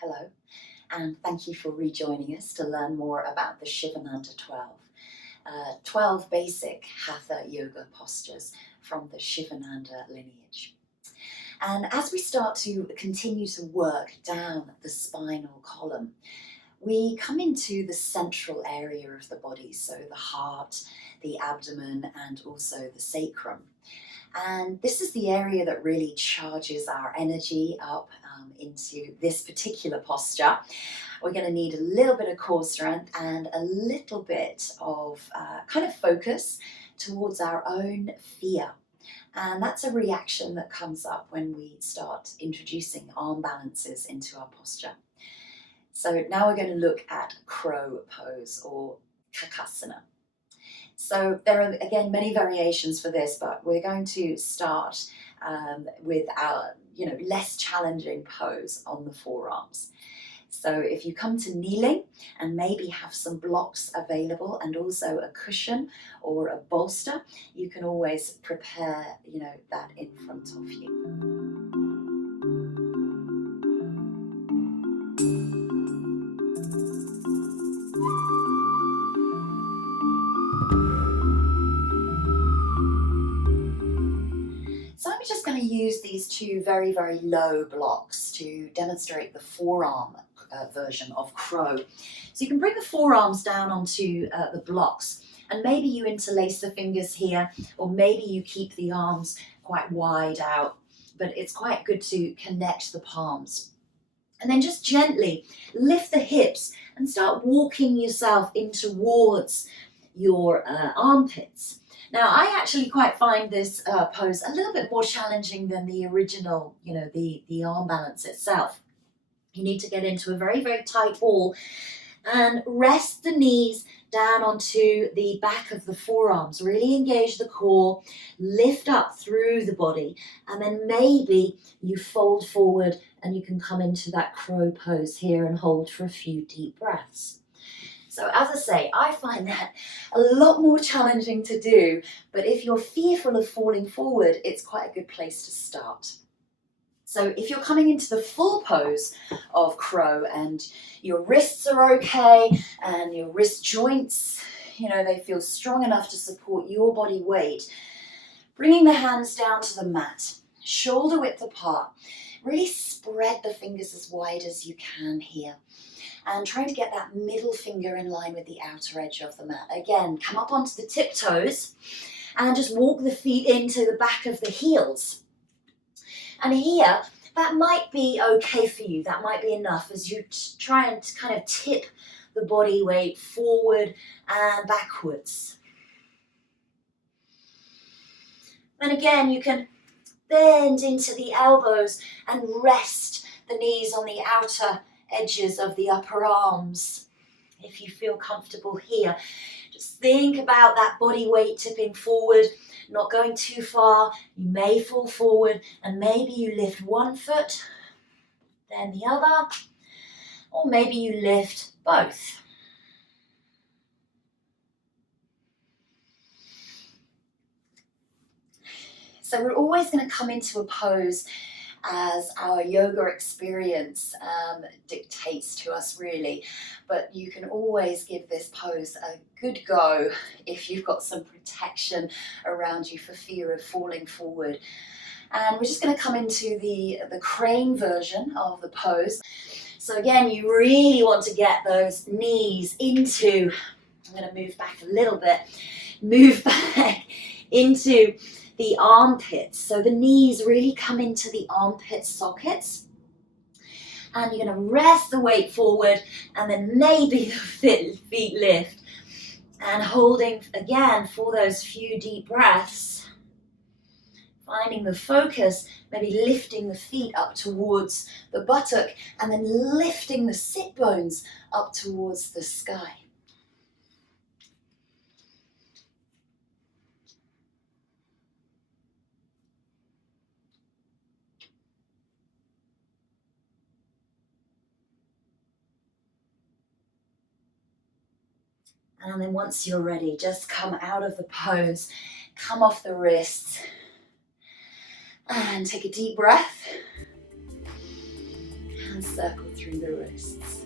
Hello, and thank you for rejoining us to learn more about the Sivananda 12. 12 basic Hatha yoga postures from the Sivananda lineage. And as we start to continue to work down the spinal column, we come into the central area of the body, so the heart, the abdomen, and also the sacrum. And this is the area that really charges our energy up into this particular posture. We're going to need a little bit of core strength and a little bit of kind of focus towards our own fear. And that's a reaction that comes up when we start introducing arm balances into our posture. So now we're going to look at crow pose or Kakasana. So there are, again, many variations for this, but we're going to start with our, less challenging pose on the forearms. So if you come to kneeling and maybe have some blocks available and also a cushion or a bolster, you can always prepare, that in front of you. So I'm just going to use these two very, very low blocks to demonstrate the forearm version of crow. So you can bring the forearms down onto the blocks, and maybe you interlace the fingers here, or maybe you keep the arms quite wide out, but it's quite good to connect the palms. And then just gently lift the hips and start walking yourself in towards your armpits. Now, I actually quite find this pose a little bit more challenging than the original, the arm balance itself. You need to get into a very, very tight ball and rest the knees down onto the back of the forearms. Really engage the core, lift up through the body, and then maybe you fold forward and you can come into that crow pose here and hold for a few deep breaths. So as I say, I find that a lot more challenging to do, but if you're fearful of falling forward, it's quite a good place to start. So if you're coming into the full pose of crow and your wrists are okay and your wrist joints, they feel strong enough to support your body weight, bringing the hands down to the mat, shoulder width apart, really spread the fingers as wide as you can here. And trying to get that middle finger in line with the outer edge of the mat. Again, come up onto the tiptoes and just walk the feet into the back of the heels. And here, that might be okay for you. That might be enough as you try and kind of tip the body weight forward and backwards. And again, you can bend into the elbows and rest the knees on the outer edges of the upper arms. If you feel comfortable here, just think about that body weight tipping forward, not going too far. You may fall forward and maybe you lift one foot, then the other, or maybe you lift both. So we're always going to come into a pose as our yoga experience dictates to us, really. But you can always give this pose a good go if you've got some protection around you for fear of falling forward. And we're just going to come into the crane version of the pose. So again, you really want to get those knees into, I'm going to move back a little bit, move back into the armpits. So the knees really come into the armpit sockets. And you're going to rest the weight forward and then maybe the feet lift. And holding again for those few deep breaths. Finding the focus, maybe lifting the feet up towards the buttock and then lifting the sit bones up towards the sky. And then once you're ready, just come out of the pose, come off the wrists, and take a deep breath. and circle through the wrists.